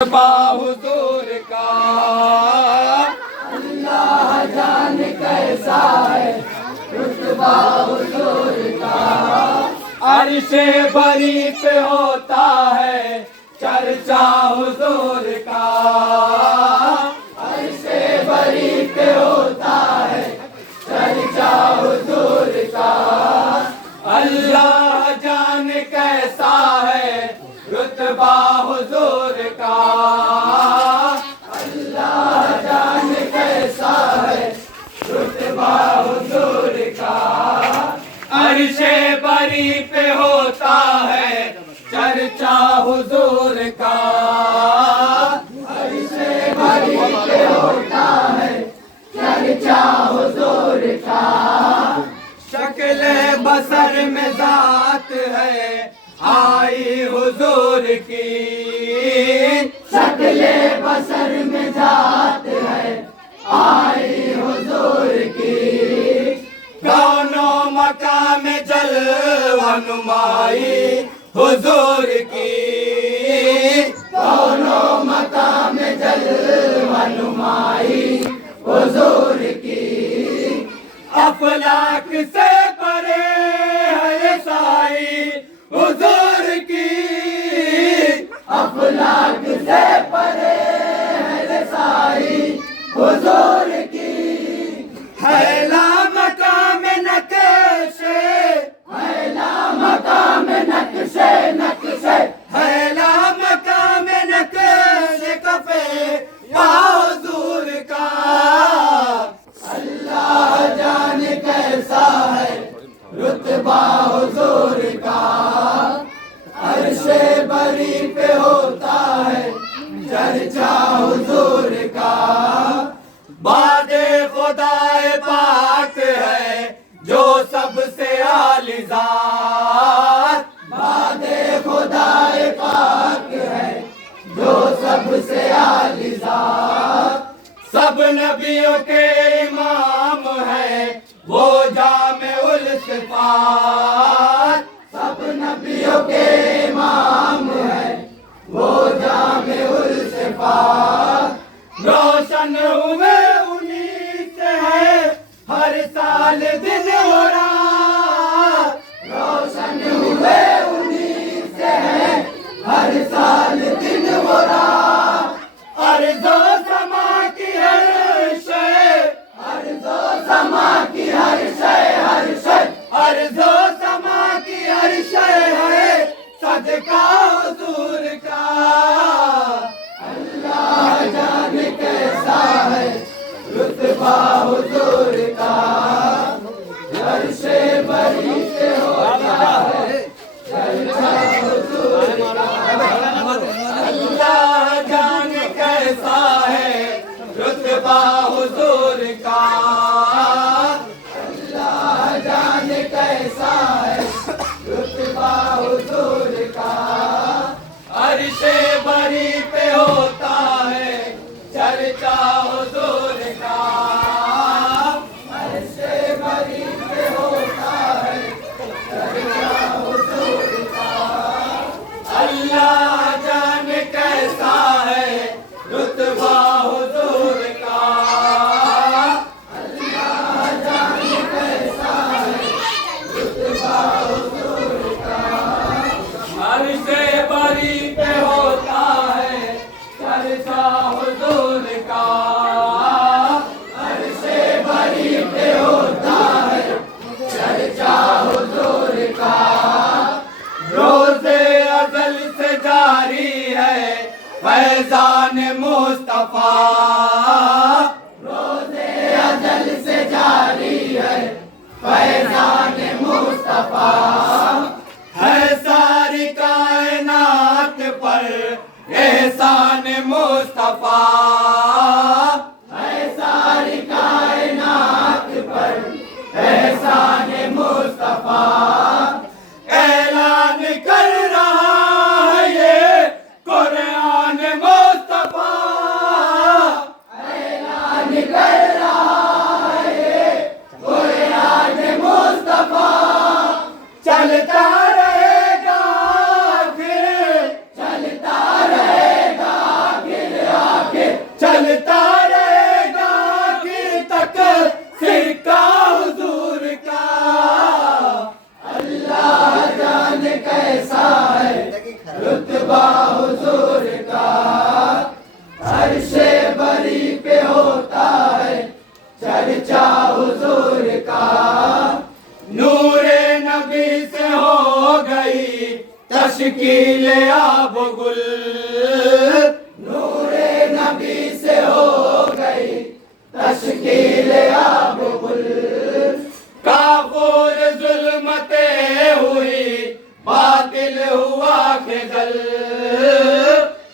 हुजूर का अल्लाह जान कैसा है रुतबा हुजूर का। अर्शे बरी पे होता है चर्चा हुजूर का। अर्शे बरी पे होता है चर्चा हुजूर का। अल्लाह जान कैसा है रुतबा हुजूर का। अल्लाह जान कैसा है रुतबा हुजूर का। अर्शे बरी पे होता है चर्चा हुजूर का। अर्शे बरी पे होता है चर्चा हुजूर का। शक्ल बसर में जात है आई हुजूर की। शक्ल बसर में जात है आई हुजूर की। दोनों मकाम जलवा नुमाई हुजूर की। दोनों मकाम जलवा नुमाई हुजूर की। अफलाक से परे है साई हुजूर की। अफलाक से परे है साई हुजूर की। हैला मकाम नक्शे हैला मकाम नक्शे नक्शे हैला मकाम नक्शे कफे या हुजूर का। अल्लाह जान कैसा है रुतबा हुजूर का। अर्शे बरी पे होता है चर्चा हुजूर का। बादे खुदाए पाक है जो सबसे आली ज़ात। बादे खुदाए पाक है जो सबसे आली ज़ात। सब नबियों के इमाम है वो जामे उल सिफात। सब नबियों के इमाम है वो जामे उल सिफात। रोशन हुए उन्हीं से है हर साल दिन और रात। रोशन हुए उन्हीं से है हर साल दिन और रात। अर्ज़ो समा की हर शय अर्ज़ो समा की हर शय हर शय अर्ज़ो समा की हर शय है सदका हुजूर का। अल्लाह जान कैसा है रुतबा हुजूर का। अर्शे बरी पे होता है चर्चा हुजूर का। अल्लाह जान कैसा है रुतबा हुजूर का। अल्लाह जान कैसा है रुतबा हुजूर का। अर्शे बरी पे होता है चर्चा हुजूर का। अर्शे बरी पे होता है चर्चा हुजूर का। अल्लाह जान कैसा है रुतबा हुजूर का। अल्लाह जान कैसा है रुतबा हुजूर का। अर्शे बरी पे होता है चर्चा हुजूर का। अर्शे बरी पे होता है चर्चा हुजूर का। रोज़े अज़ल से जारी है फैज़ान मुस्तफ़ा। रोज़े अज़ल से जारी है फैज़ान मुस्तफ़ा। है सारी कायनात पर एहसान मुस्तफ़ा। है सारी कायनात पर एहसान मुस्तफ़ा। ऐलान कर रहा है ये कुरान मुस्तफ़ा। ऐलान कर रहा है ये कुरान मुस्तफ़ा। चलता रहेगा फिर चलता रहेगा तशकील आब गुल नूरे नबी से हो गई तशकील आब गुल काफूर जुल्मते हुई बातिल हुआ खिजल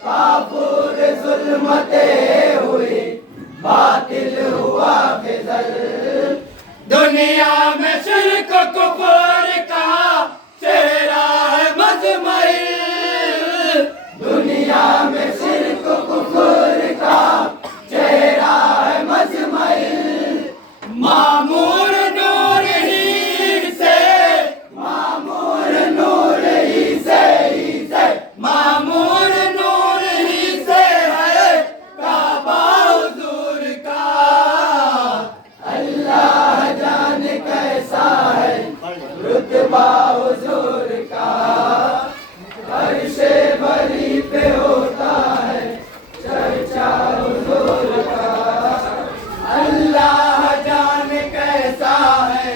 काफूर जुल्मते हुई बातिल हुआ खिजल दुनिया में शिर्क कुफर का चेहरा है मजमई दुनिया में शिर्क कुफर का चेहरा है मजमई मामूर नूर ही से मामूर नूर ही से मामूर नूर ही से है काबा हुजूर का अल्लाह जाने कैसा है रुतबा हुजूर का अर्शे बरी पे होता है चर्चा हुजूर का अल्लाह जाने कैसा है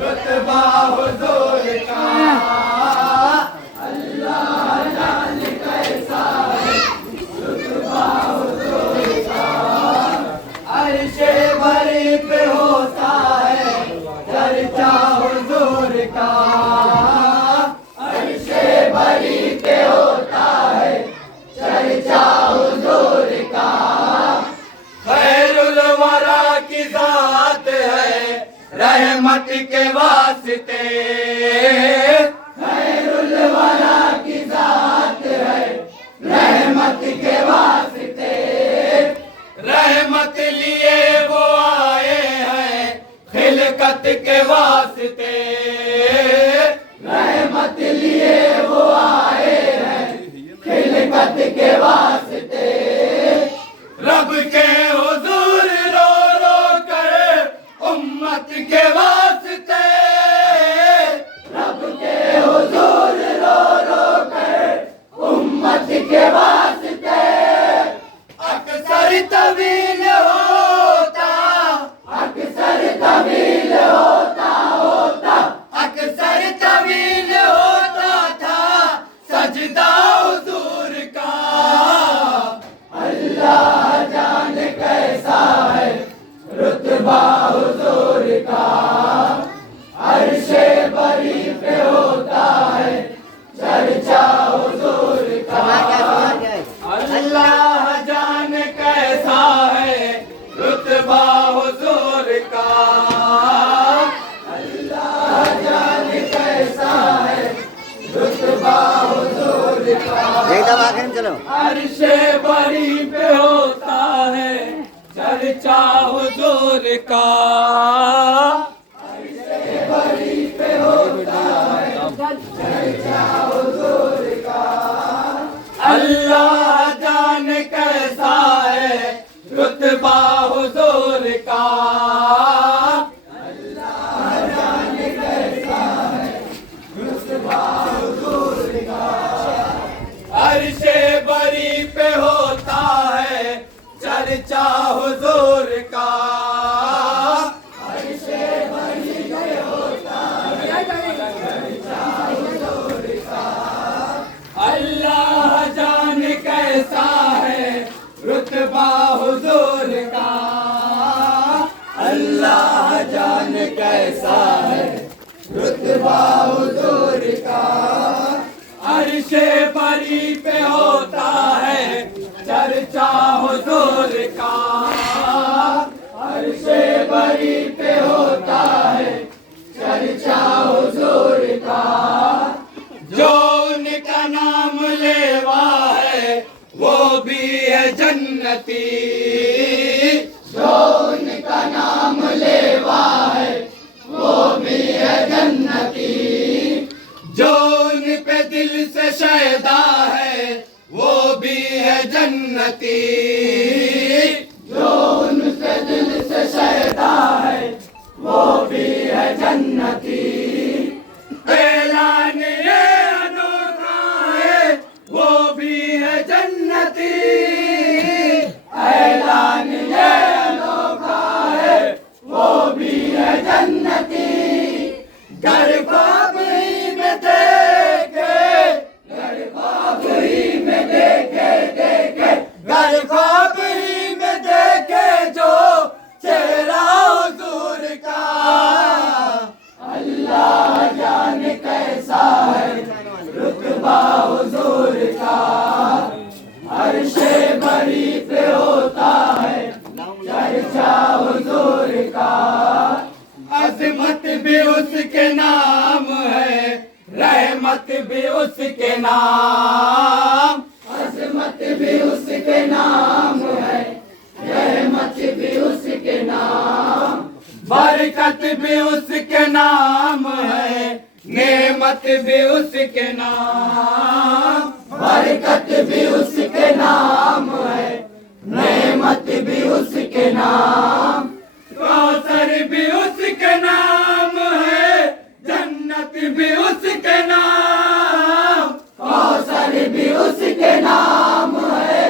रुतबा हुजूर का अल्लाह जाने कैसा है रुतबा हुजूर का अर्शे बरी पे होता है चर्चा हुजूर का अर्शे बरी पे होता है चर्चा हुजूर का खैरुल वरा की जात है रहमत के वास्ते खैरुल वरा की जात है रहमत के वास्ते रहमत लिए वो आए हैं खिलकत के वास्ते रहमत लिए वो आए हैं खिलकत के वास्ते रब के हुजूर रो रो कर उम्मत के वास्ते रब के हुजूर रो रो कर उम्मत के वास्ते अक्सर तवील होता अक्सर तवील होता अक्सर तवील होता था सजदा हुजूर का अल्लाह जाने कैसा है रुतबा हुजूर का अर्शे बरी पे होता है चर्चा हुजूर का अल्लाह जाने कैसा है रुतबा हुजूर का अल्लाह जाने कैसा है रुतबा हुजूर का एकदम आखिर में चलो अर्शे बरी पे होता है चर्चा हुजूर का अर्शे बरी पे होता है चर्चा हुजूर का अल्लाह जाने कैसा है रुतबा हुजूर का अल्लाह जाने कैसा है रुतबा हुजूर का अर्शे बरी पे होता है चर्चा हुजूर का अर्शे बरी पे होता है चर्चा हुजूर का अल्लाह जाने कैसा है रुतबा हुजूर का अल्लाह जाने कैसा है रुतबा हुजूर का अर्शे बरी पे होता है चर्चा हुजूर का अर्शे बरी पे होता है चर्चा हुजूर का जो उनका नाम लेवा है वो भी है जन्नती जो उनका नाम लेवा है वो भी है जन्नती जो उन पे दिल से शैदा है वो भी है जन्नती जो उनसे दिल से शैदा है वो भी है जन्नती ऐलान ये अनोखा है वो भी है जन्नती ऐलान ये अनोखा है वो भी है जन्नती घर ख्वाब ही में देखे घर नाम, अजमत भी उसके नाम है, रहमत भी उसके नाम, बरकत भी उसके नाम है, नेमत भी उसके नाम, बरकत भी उसके नाम है, नेमत भी उसके नाम, कौसर भी उसके नाम है, जन्नत भी उसके नाम, कौसर भी उसके नाम है,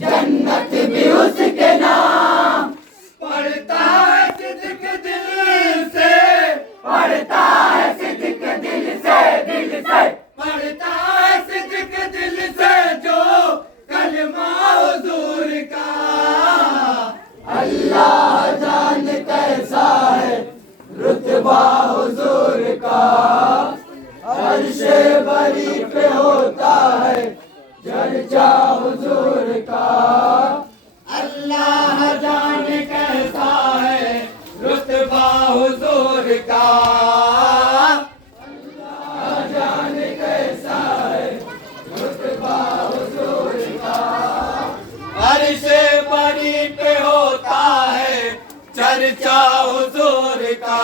जन्नत भी उसके नाम, पढ़ता है सिद्क दिल से, पढ़ता है सिद्क दिल से, दिल से पढ़ता है सिद्क दिल से जो कलमा हुजूर का, अल्लाह जान कैसा है रुतबा हुजूर का, अर्शे बरी पे होता है चर्चा हुजूर का, अल्लाह जाने कैसा है रुतबा हुजूर का, जान कैसा है रुतबा हुजूर का, अर्शे बरी पे होता है चर्चा हुजूर का,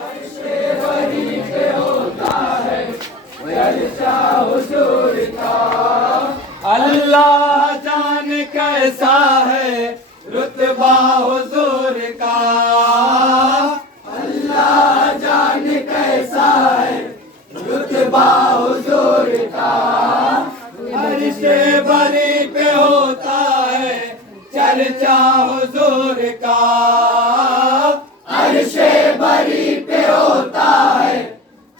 अर्शे बरी पे होता है चर्चा हुजूर का, अल्लाह जाने कैसा है रुतबा हुजूर का, अल्लाह जान कैसा है रुतबा हुजूर का, अर्शे बरी पे होता है चर्चा हुजूर का, अर्शे बरी पे होता है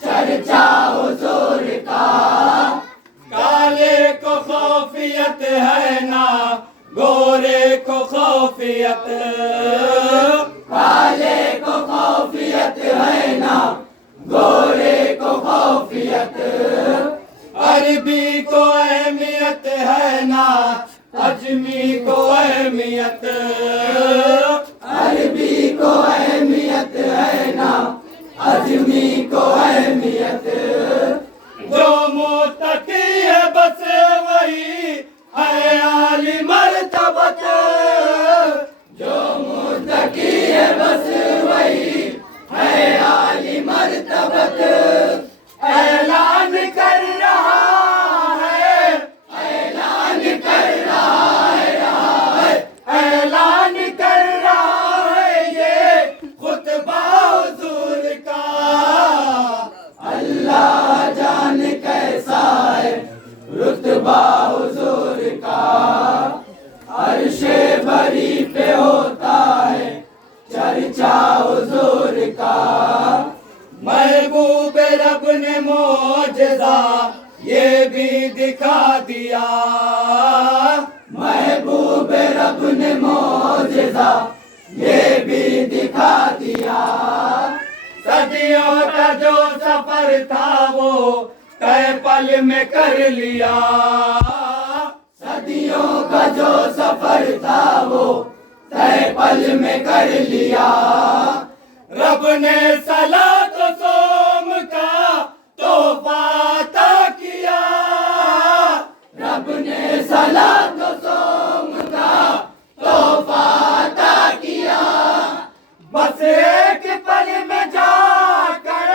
चर्चा हुजूर का, काले को खौफियत है ना गोरे को खौफियत, काले को खौफियत है ना गोरे को खौफियत, अरबी को अहमियत है ना अजमी को अहमियत, अरबी को अहमियत है ना अजमी को अहमियत, जो मुत्तकी है बस वही है आली मर्तबत, जो मुत्तकी है बस वही है आली मर्तबत, ऐलान कर रहा है, ऐलान कर रहा है, ऐलान कर रहा है ये खुतबा हुजूर का, अल्लाह जान कैसा है रुतबा हुजूर का, अर्शे बरी पे होता है चर्चा हुजूर का, महबूब रब ने मौजज़ा ये भी दिखा दिया, महबूब रब ने मौजज़ा ये भी दिखा दिया, सदियों का जो सफर था वो तय पल में कर लिया, सदियों का जो सफर था वो तय पल में कर लिया, रब ने सलात सोम का तोहफा अता किया, रब ने सलात सोम का तोहफा अता किया, बस एक पल में जाकर,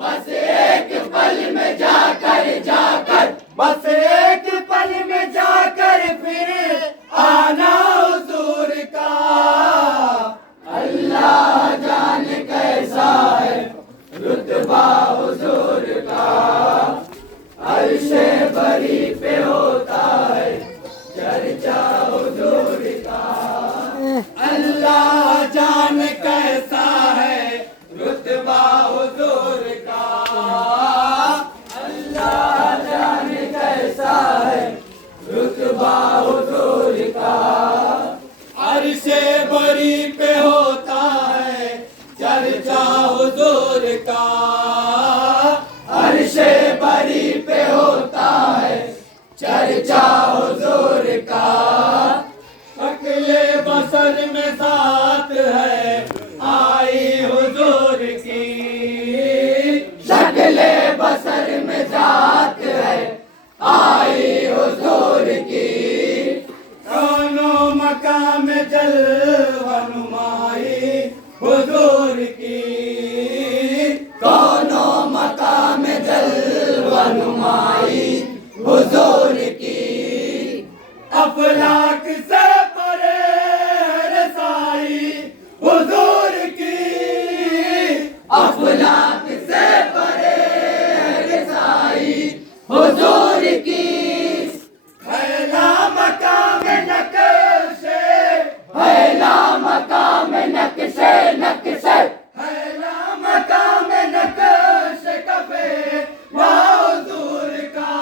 बस एक पल में जाकर, जाकर बस एक पल में जाकर फिर आना हुजूर का, अल्लाह जान कैसा है रुतबा हुजूर का, अर्शे बरी पे होता है अफलाक से परे रसाई हुजूर की, अफलाक से परे रसाई हुजूर की। हैला मकाम नक्शे, हैला मकाम नक्शे नक्शे, हैला मकाम नक्शे कफे हुजूर का।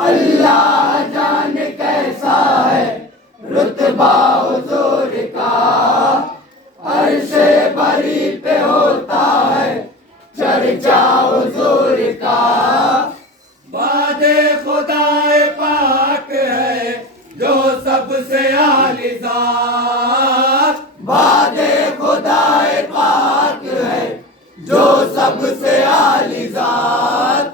अल्लाह जाने कैसा है रुतबा हुजूर का। अर्शे बरी पे होता है चर्चा हुजूर का। वादे खुदाए पाक है जो सबसे आली ज़ात, वादे खुदाए पाक है जो सबसे आली ज़ात।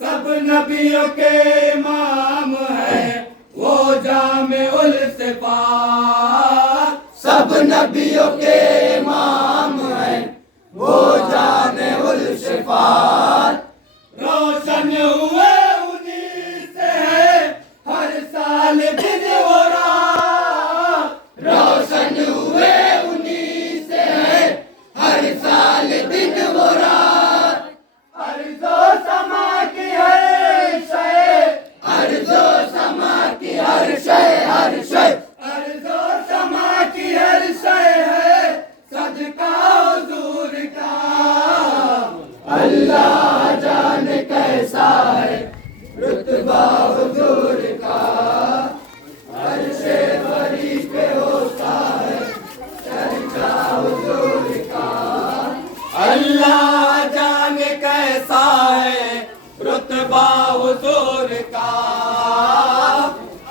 सब नबियों के इमाम है वो जामे उल सिफात। सब नबियों के इमाम है वो जाने उल सिफात। रोशन हुए उन्हीं से है हर साल दिन वो रात, रोशन हुए उन्हीं से है हर साल दिन वो रात। अर्ज़ो समा की हर शय, अर्ज़ो समा की हर शय हर शय, अर्ज़ो समा की हर शय है सदका हुजूर का। अल्लाह जाने कैसा है रुतबा हुजूर का। अर्शे बरी पे होता है चर्चा हुजूर का। अल्लाह जाने कैसा है रुतबा हुजूर का।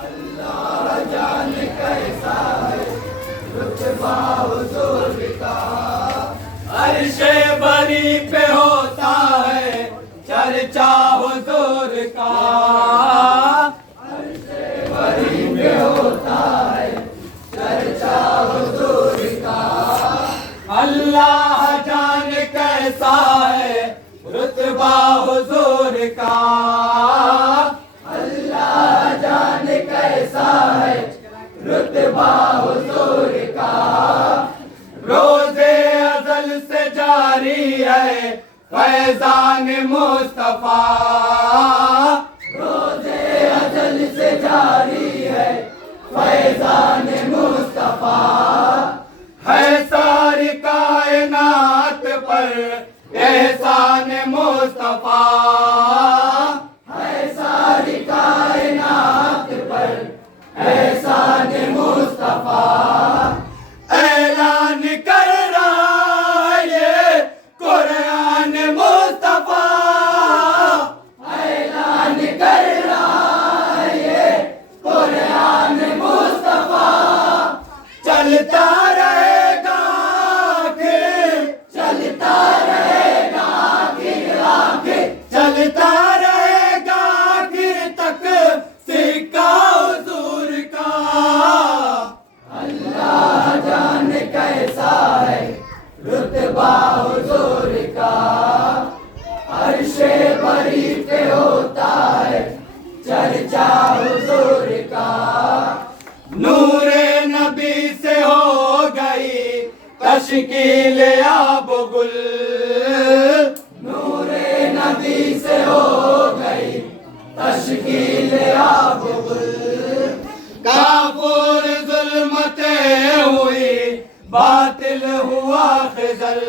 अल्लाह जाने कैसा है रुतबा हुजूर का। अर्शे बरी पे होता है चर्चा हुजूर का। अर्शे बरी पे होता है चर्चा हुजूर का। अल्लाह जाने कैसा है रुतबा हुजूर का। अल्लाह जाने कैसा है रुतबा हुजूर का। रोज़े अज़ल से जारी है फैज़ान मुस्तफ़ा, रोज़े अज़ल से जारी है फैज़ान मुस्तफ़ा। है सारी कायनात पर एहसान मुस्तफ़ा। है सारी कायनात पर एहसान मुस्तफ़ा। ऐलान कर रहा है ये कुरान मुस्तफ़ा, ऐलान कर रहा है ये कुरान मुस्तफ़ा। चलता रहेगा आखिर, चलता रहेगा आखिर आखिर, चलता रहेगा आखिर तक सिक्का हुजूर का। अल्लाह जाने कैसा है रुतबा हुजूर का। अर्शे बरी पे होता है चर्चा हुजूर का। नूरे नबी से हो गई तश्कील आब गुल, नूरे नबी से हो गई तश्कील आब गुल। काफुर जुल्मते हुई बातिल हुआ खिजल,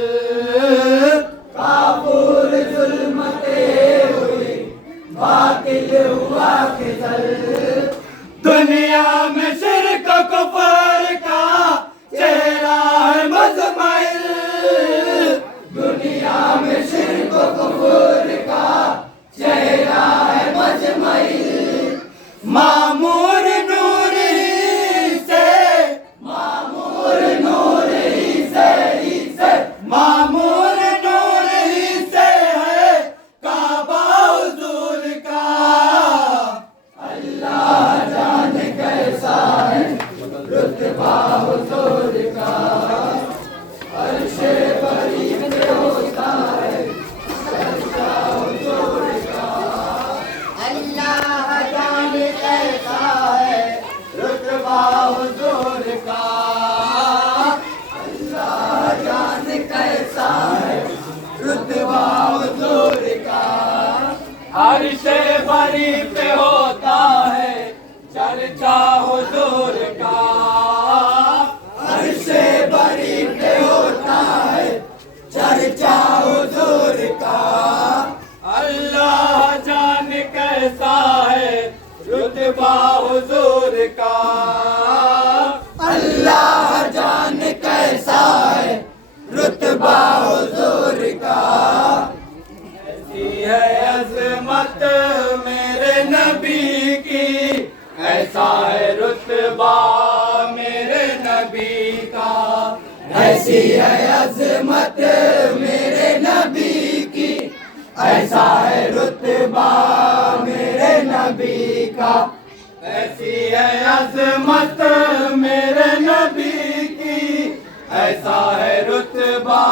काफूर जुल्मते हुई बातिल हुआ खिजल। दुनिया में शिरक कुफर का चेहरा है मज़मइल, दुनिया में शिर्क कुफर का चेहरा है मजमइल। मामूर नूर ही से, मामूर नूर ही से, मामूर नूर ही से है काबा हुजूर का। अल्लाह जाने कैसा चर्चा हुजूर का अर्शे बरी पे होता है चर्चा हुजूर का। अल्लाह जान कैसा है रुतबा हुजूर का। अल्लाह जान कैसा है रुतबा हुजूर का। ऐसी है अजमत मेरे नबी की, ऐसा है रुतबा मेरे नबी का। ऐसी है अजमत मेरे नबी की, ऐसा है रुतबा मेरे नबी का। ऐसी है अजमत मेरे नबी की, ऐसा है रुतबा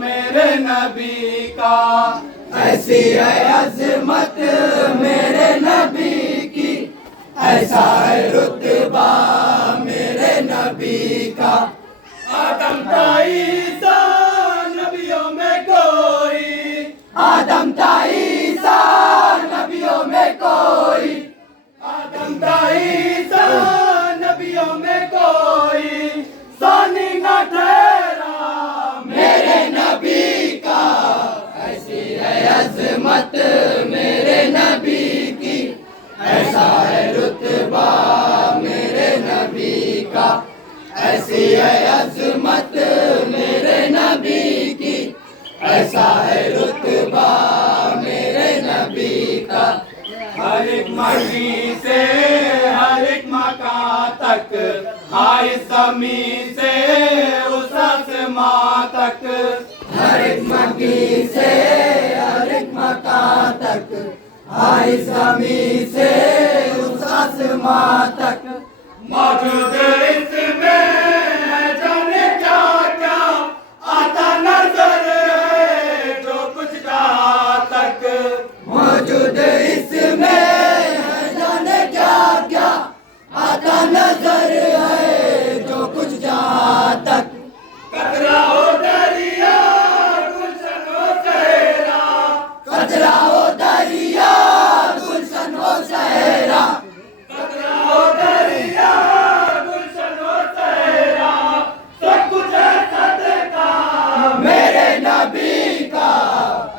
मेरे नबी का। ऐसी है अजमत मेरे नबी की, ऐसा है रुतबा मेरे नबी का। आदम था ईसा नबियों में कोई, आदम था ईसा नबियों में कोई, आदम था ईसा नबियों में कोई, सानी न ठहरा मेरे नबी का। ऐसी है अजमत मेरे नबी की, ऐसा है रुतबा मेरे नबी का। ऐसी है अजमत मेरे नबी की, ऐसा है रुतबा मेरे नबी का। हर एक मर्जी से हर एक मकान तक, आए ज़मीन से उस आसमां तक। हर एक मकी से हर एक मकान तक, आई ज़मीन से उस आसमां तक। मौजूद इसमें है जाने क्या क्या, आता नजर है जो कुछ जहाँ तक। मौजूद इसमें है जाने क्या क्या, आता नजर है जो कुछ जहाँ तक। कतरा हो दरिया गुलशन हो सहरा, कतरा हो दरिया गुलशन हो सहरा, कतरा हो दरिया गुलशन हो सहरा, सब कुछ है सदका मेरे नबी का।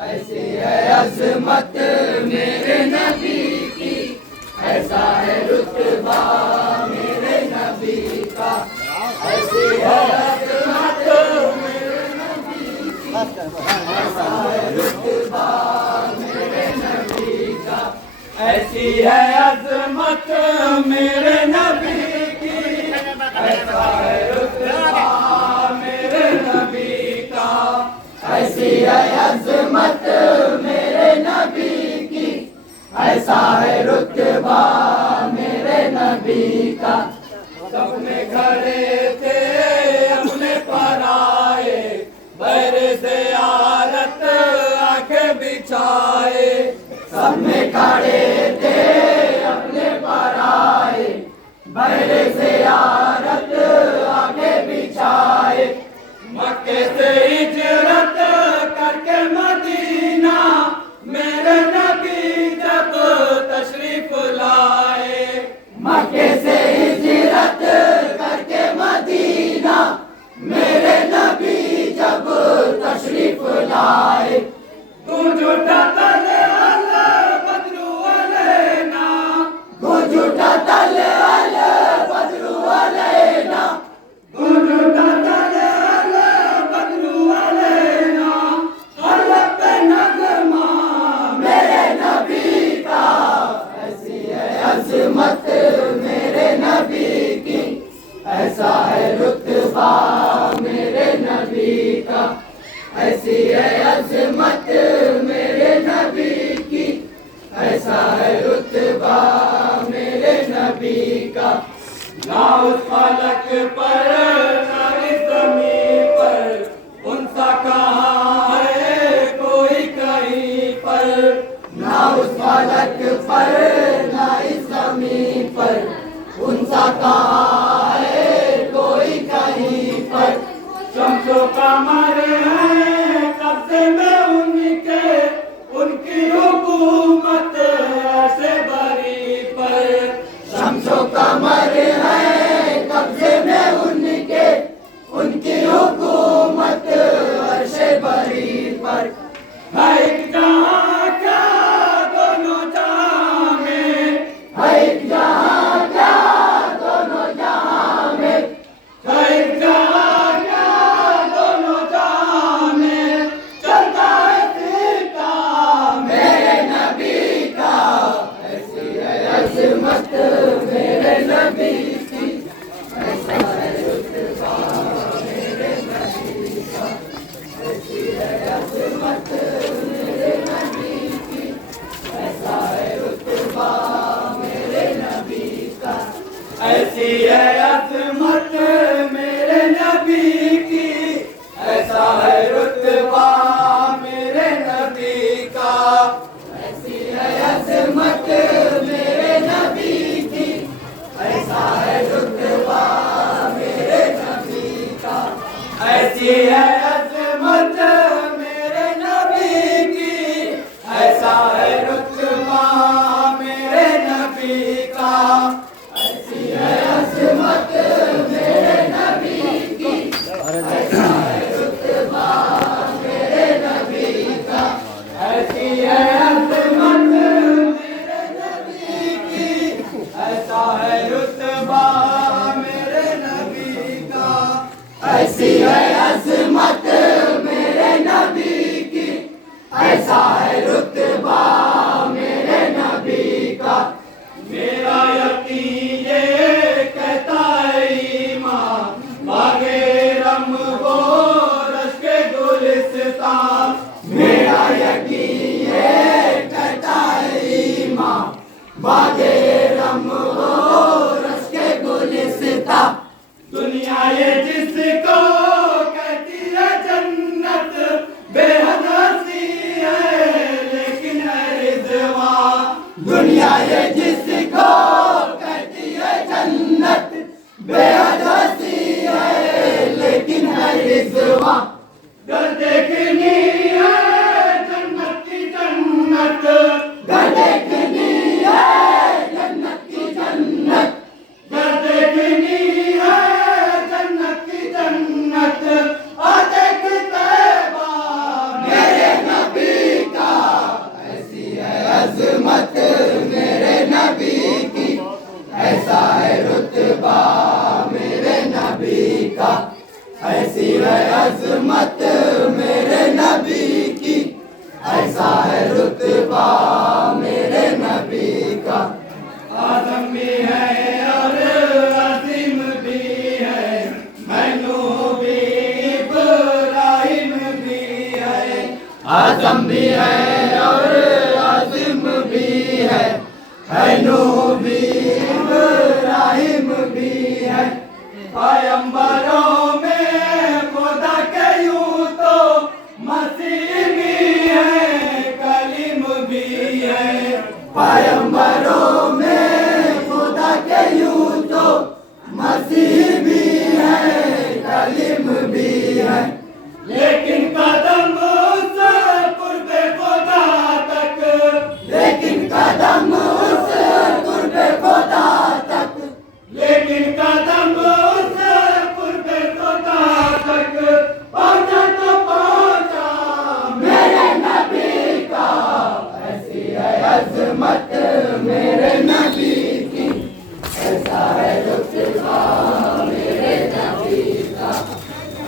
ऐसी है अजमत मेरे नबी की, ऐसा है रुतबा मेरे नबी का। ऐसी है अजमत मेरे नबी की, ऐसा है रुतबा मेरे नबी का। ऐसी है अजमत मेरे नबी की, ऐसा है रुतबा मेरे नबी का। ऐसी है अजमत मेरे नबी की, ऐसा है रुतबा मेरे नबी का। सपने खड़े थे अपने पराए, बैर से आरत आंखें बिछाए। सब में खड़े थे अपने पराए, बहरे से आरत आगे बिछाए। मक्के से हिजरत करके मदीना मेरे नबी जब तशरीफ लाए। मक्के से हिजरत करके मदीना मेरे नबी जब तशरीफ लाए। तू झूठा तले अल बदरू अलैना, गुज उठा तल अल बदरू अलैना, तू झूठा तले अल बदरू अलैना, हर वक्त नगमा मेरे नबी का। ऐसी है अजमत मेरे नबी की, ऐसा है रुतबा मेरे नबी का। ऐसी है अजमत मेरे नबी की, ऐसा है रुतबा मेरे नबी का। ना उस फलक पर ना इस ज़मीन पर, उनसा कहाँ है कोई कहीं पर। ना उस फलक पर ना इस जमीन पर, उनसा कहाँ है कोई कहीं पर। शम्सो कमर है कब्जे में उनके, उनकी हुकूमत ऐसे बरी पर। शम्सो ऐसी है अज़मत मेरे नबी की, ऐसा है रुतबा मेरे नबी का। ऐसी है अज़मत मेरे नबी की, ऐसा है रुतबा मेरे नबी का। ऐसी है अज़मत मेरे नबी की, ऐसा है रुतबा मेरे नबी का। ऐसी है अज़मत मेरे नबी की, ऐसा है रुतबा मेरे नबी का। ऐसी है अज़मत मेरे नबी की, ऐसा है रुतबा मेरे नबी का। ऐसी है अज़मत मेरे नबी की, ऐसा है रुतबा मेरे नबी का। मेरा यकीन ये कहता है ईमान, बागे रम वो रश्के गुलिस्तान। मेरा यकीन ये कहता है ईमान, बागे रम हो रस के गुलिस्ता। दुनिया ये जिसको कहती है जन्नत, बेहद हंसी है लेकिन है रिज़वान। दुनिया ये जिसको कहती है जन्नत, बेहद हंसी है लेकिन है रिज़वान। घर देखनी है जन्नत की जन्नत, घर देखनी है जन्नत की जन्नत, घर देखनी है जन्नत की जन्नत। आ देख तैबा मेरे नबी का। ऐसी है अज़मत मेरे नबी की, ऐसा है रुतबा मेरे नबी का। ऐसी है अज़मत मेरे नबी की, ऐसा है रुतबा मेरे नबी का। आदम भी है और अज़ीम भी है, मैनू भी इब्राहिम भी है। आज़म भी है और आज़िम भी है, नूह भी इब्राहिम भी है। पैगंबरों में खुदा के यूं तो मसीह भी है, कलीम भी है। पैगंबरों में खुदा के यूं तो मसीह भी है, कलीम भी है। लेकिन कदम उस कुर्बे खुदा तक, लेकिन कदम उस कुर्बे खुदा तक, लेकिन कदम उस कुर्बे खुदा तक पहुंचा तो पहुंचा मेरे नबी का। ऐसी है अज़मत मेरे नबी की, ऐसा है रुतबा मेरे नबी का।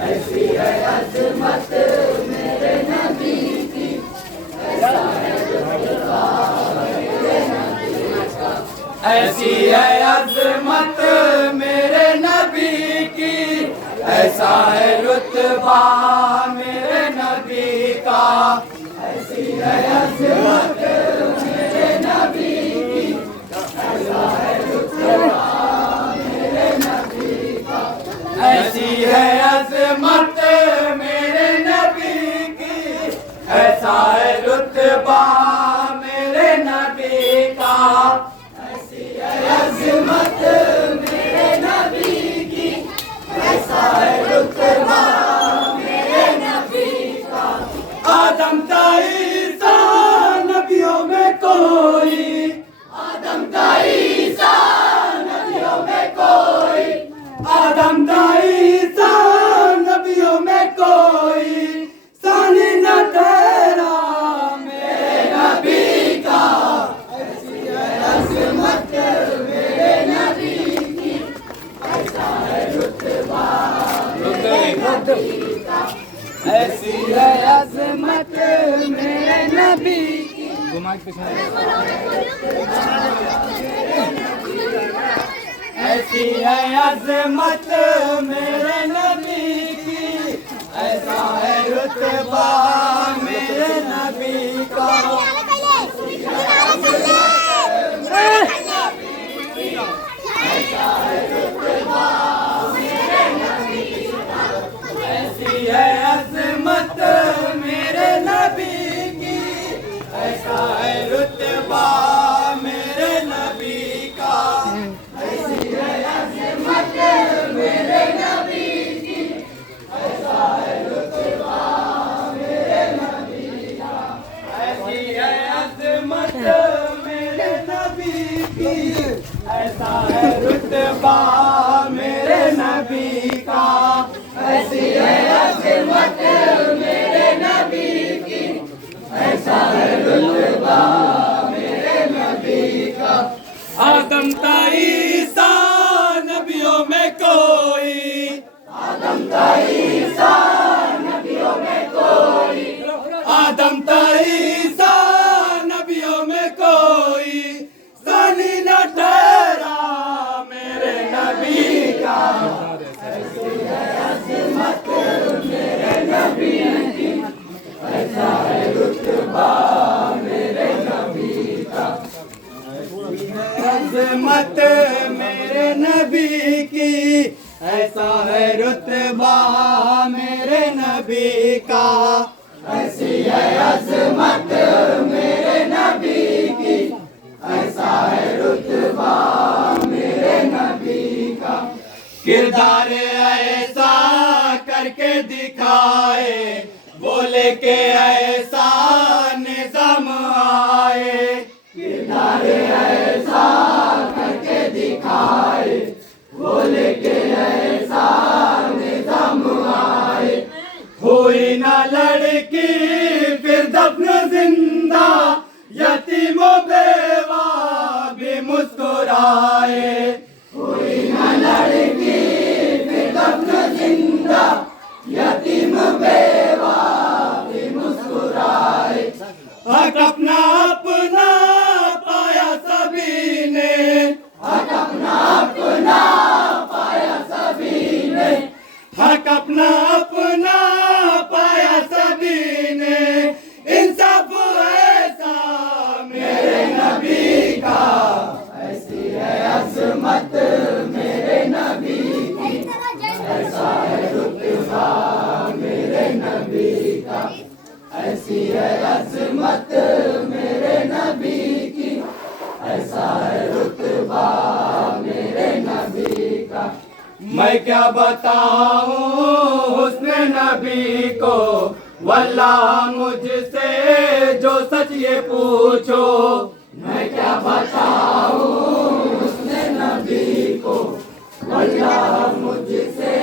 ऐसी है अज़मत मेरे नबी की, ऐसा है रुतबा मेरे नबी का। ऐसी है अज़मत मेरे नबी की, ऐसा है रुतबा मेरे नबी का। ऐसी है अज़मत मेरे नबी की, ऐसा है रुतबा मेरे नबी का। ऐसी है अज़मत मेरे नबी की, ऐसा है रुतबा मेरे नबी का। ऐसी है अज़मत मेरे नबी की, ऐसा है रुतबा मेरे नबी का। आदम का ईसा नबियों में कोई, आदम का ईसा नबियों में कोई, आदम का ईसा नबियों में कोई सानी न तेरा मेरे नबी का। ऐसी है अज़मत मेरे नबी की, ऐसा है रुतबा मेरे नबी का। ऐसी है अज़मत मेरे नबी की। ऐसी है अज़मत मेरे नबी की, ऐसा है रुतबा मेरे नबी का। ऐसा है रुतबा मेरे नबी का, ऐसी है अज़मत मेरे नबी की, ऐसा है रुतबा मेरे नबी का। आदम ता ईसा नबियों में कोई, आदम ता ईसा नबियों में कोई, आदम ता ईसा नबियों में कोई, सानी न ठहरा मेरे नबी का। ऐसी है अज़मत मेरे नबी की, ऐसा है रुतबा मेरे नबी का। अज़मत मेरे नबी की, ऐसा है रुतबा मेरे नबी का। ऐसी है अज़मत मेरे नबी की, ऐसा है रुतबा मेरे नबी का। किरदार ऐसा करके दिखाए, बोले के ऐसा निज़ाम आए। किरदार ऐसा करके दिखाए, बोले के ऐसा निज़ाम आए। हुई ना लड़की फिर दफन जिंदा, यतीम बेवा भी मुस्कुराए। हुई न लड़की फिर दफन जिंदा, यतीम बेवा भी मुस्कुराए। हक अपना अपना पाया सभी ने, हक अपना अपना पाया सभी ने, हक अपना अपना पाया सभी ने। इंसाफ ऐसा मेरे नबी का, ऐसी है अज़मत मेरे नबी की, ऐसा है रुतबा मेरे नबी का। ऐसी है अज़मत मेरे नबी की, ऐसा है रुतबा मेरे नबी का। मैं क्या बताऊं हुस्न नबी को, वल्लाह मुझसे जो सच ये पूछो। मैं क्या बताऊं हुस्न नबी को, वल्लाह मुझसे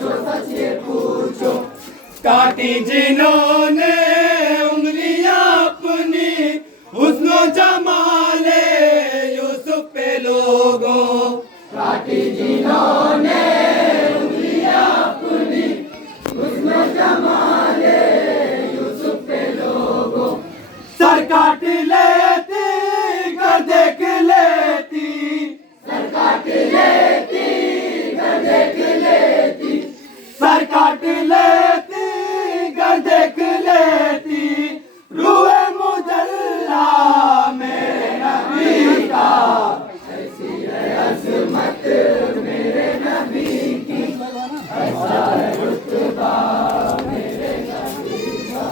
जो सच ये पूछो। काटी जिन्होंने उंगलियां अपनी, हुस्नो जमाले यूसुफ पे लोगों। काटी जिन्होंने उंगलियां अपनी, हुस्न जमाले यूसुफ पे लोगों। सर काट लेती कर देख लेती, सर काट लेती कर देख लेती, सर काट लेती कर देख लेती। रूहे मुजल्ला मेरे नबी का, ऐसी है अज़मत मेरे नबी की, ऐसा है रुतबा मेरे नबी का।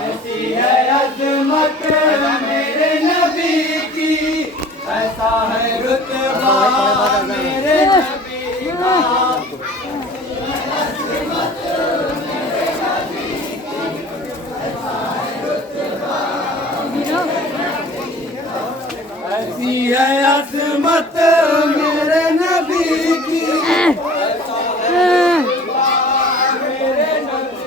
ऐसी है अज़मत मेरे नबी की, ऐसा है रुतबा मेरे नबी का। ऐसी है अज़मत मेरे नबी की, ऐसा है रुतबा मेरे नबी का। ऐसी है अज़मत मेरे नबी की, ऐसा है रुतबा मेरे नबी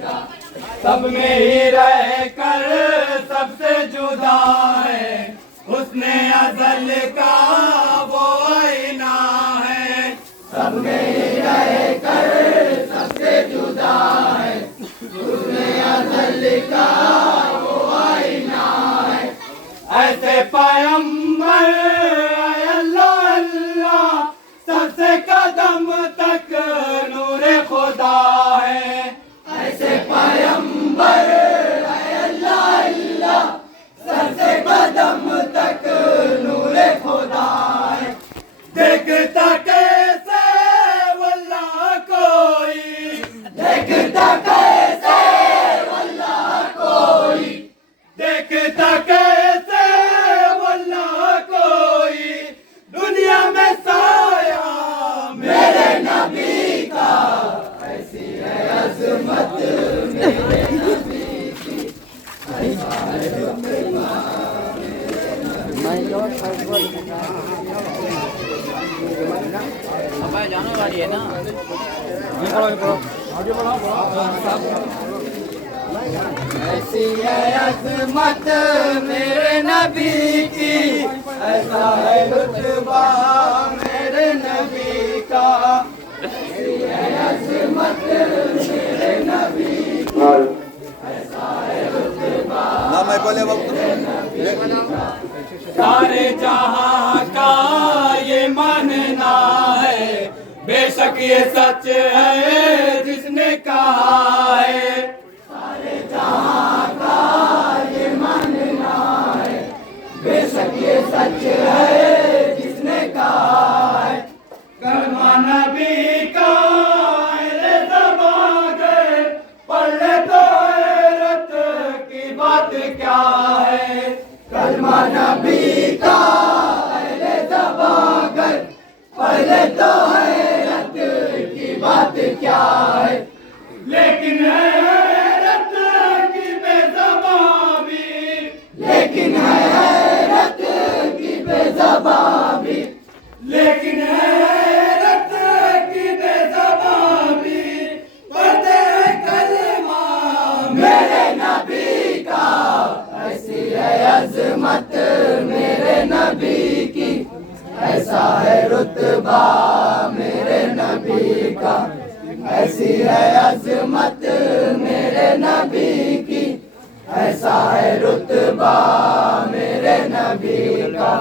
का। सब में ही रह कर सबसे जुदा है, उसने अज़ल का वो आईना है। सब में ही रह कर सबसे जुदा है, उसने अज़ल का वो आईना है। ऐसे पैगंबर आए अल्लाह अल्लाह, सबसे कदम तक नूरे खुदा है। ऐसे पैगंबर है अल्लाह अल्लाह, सबसे कदम तक नूरे खुदा है। देखता कैसे वल्लाह कोई, देखता कैसे वल्लाह कोई, देखता कैसे जाने वाली है ना। ऐसी है अज़मत मेरे नबी की, ऐसा है रुतबा मेरे नबी का। ऐसी है अज़मत मेरे नबी की, ऐसा है रुतबा मेरे नबी का। सारे जहां का ये मानना है, बेशक ये सच है जिसने कहा है। सारे जहां का ये मानना है, बेशक ये सच है जिसने कहा है। कलमा नबी का अहले ज़बां गए, पढ़ ले तो हैरत की बात क्या है। कलमा नबी का अहले ज़बां गए, पढ़ ले तो हैरत की बात क्या है। लेकिन हैरत की बेज़बां भी, लेकिन है हैरत की बेज़बां भी, लेकिन हैरत की बेज़बां भी, पढ़ते हैं कलमा मेरे नबी का। ऐसी है अज़मत मेरे नबी की, ऐसा है रुतबा मेरे नबी का। ऐसी है अज़मत मेरे नबी की, ऐसा है रुतबा मेरे नबी का।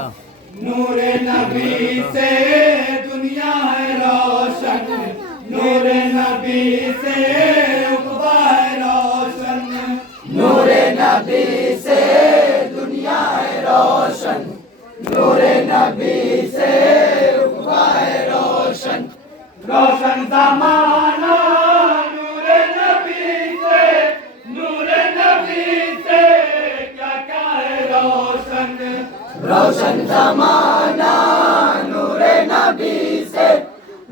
नूरे नबी से दुनिया है रोशन, नूरे नबी से उक़बा है रोशन। नूरे नबी से दुनिया है रोशन, नूरे नबी से उक़बा है रोशन। रोशन ज़माना नूरे नबी से, नूरे नबी से क्या क्या है रोशन। रोशन ज़माना नूरे नबी से,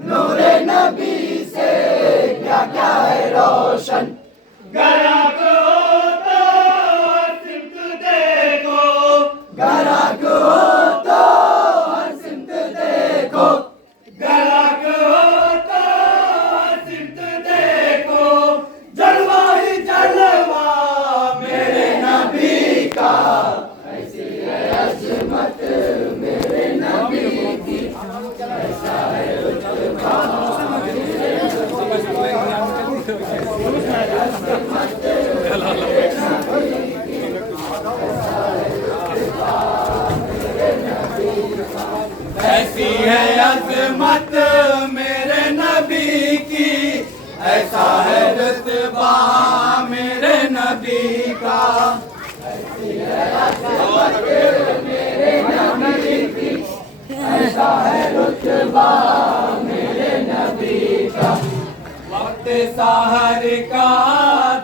नूरे नबी से क्या क्या है रोशन। ग्राहक हो तो हर सिमत देखो, ग्राहक हो तो हर सिमत देखो, ग्राहक हो तो हर सिमत देखो, जलवा ही जलवा मेरे नबी का। ऐसी है अज़मत मेरे नबी की, ऐसा है रुतबा मेरे ऐसी है अज़मत मेरे नबी की, ऐसा है रुतबा मेरे नबी का। ऐसा है रुतबा मेरे नबी का। वक्त सहर का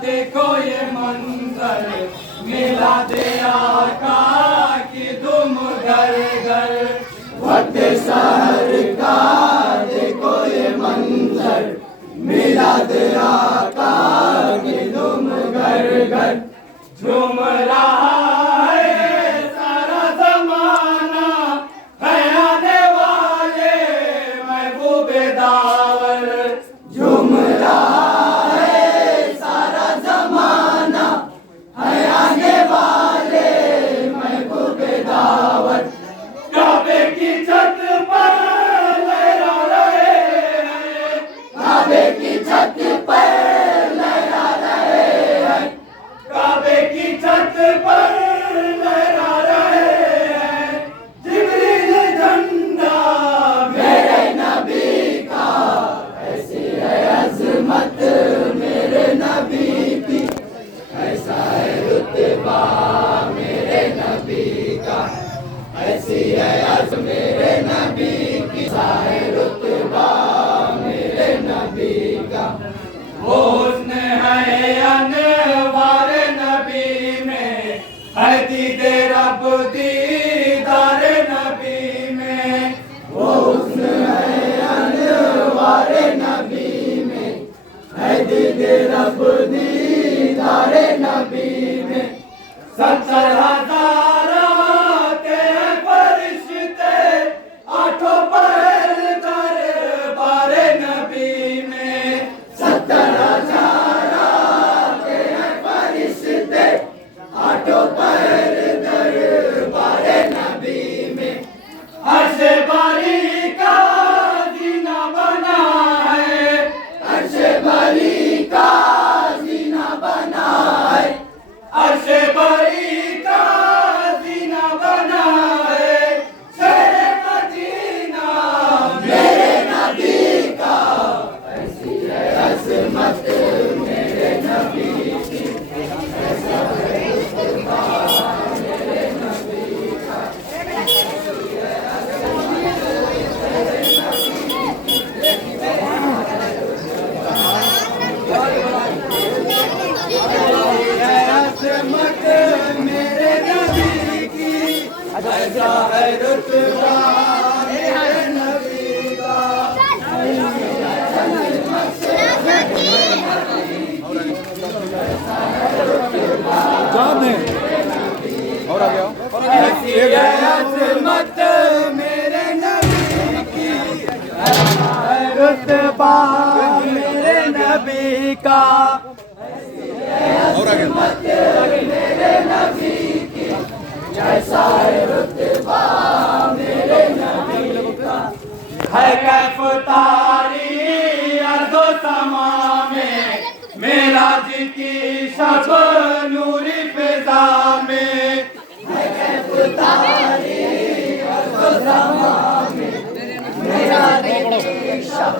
देखो ये मंजर, मिला दे आका की धूम घर घर। वक्त सहर का देखो ये मंजर, मिलाद आका की धूम घर घर। झूम रहा है सारा ज़माना, है आने वाले महबूबे दावर। झूम रहा है सारा ज़माना, है आने वाले महबूब दावत। काबे की छत पर लहरा रहे हैं, काबे की छत पर लहरा रहे हैं, काबे की छत पर लहरा रहे हैं। जिब्रील झंडा मेरे नबी का। ऐसी है अज़मत मेरे नबी की, ऐसा है रुतबा मेरे नबी का। ऐसी है अज़मत मेरे नबी की, ऐसा है रुतबा मेरे नबी का। हुस्न है अनवार नबी में, है दीदे रब दीदार नबी में। वो हुस्न है अनवार नबी में, है दीदे रब दीदार नबी में। 70,000 आते हैं है रुतबा मेरे नबी का। और आ गया ऐसी है अज़मत मेरे नबी की, है रुतबा मेरे नबी का। और आ गया मेरे नबी की जैसा है रुतबा मेरे नबी का। है कैफ तारी अर्ज़ो समा में, मेराज की शब नूरी फिज़ा में। है कैफ तारी अर्ज़ो समा में, मेराज की शब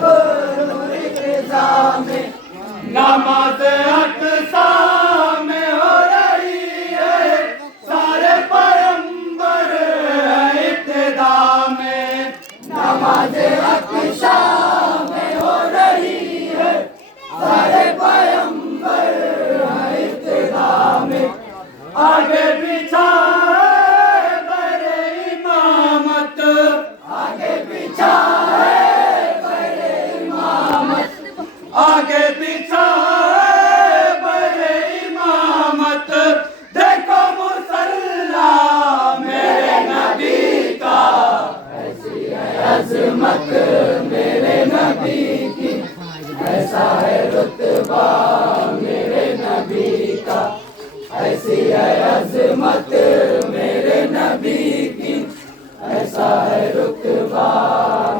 नूरी फिज़ा में। नमाज अक़सा में हो रही है, सारे पैगंबर है इब्तिदा में। नमाज़ अक़सा में हो रही है, सारे पैगंबर हैं इब्तिदा में। आगे पीछा है बरे इमामत, आगे पीछा है बड़े इमामत। आगे पीछा है बरे इमामत। देखो मुसल्ला मेरे नबी का, ऐसी है अज़मत मेरे नबी की, ऐसा है रुतबा मेरे नबी का। ऐसी है अज़मत मेरे नबी की, ऐसा है रुतबा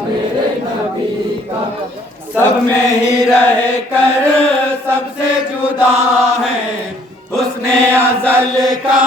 मेरे नबी का। सब में ही रह कर सबसे जुदा है, हुस्ने अज़ल का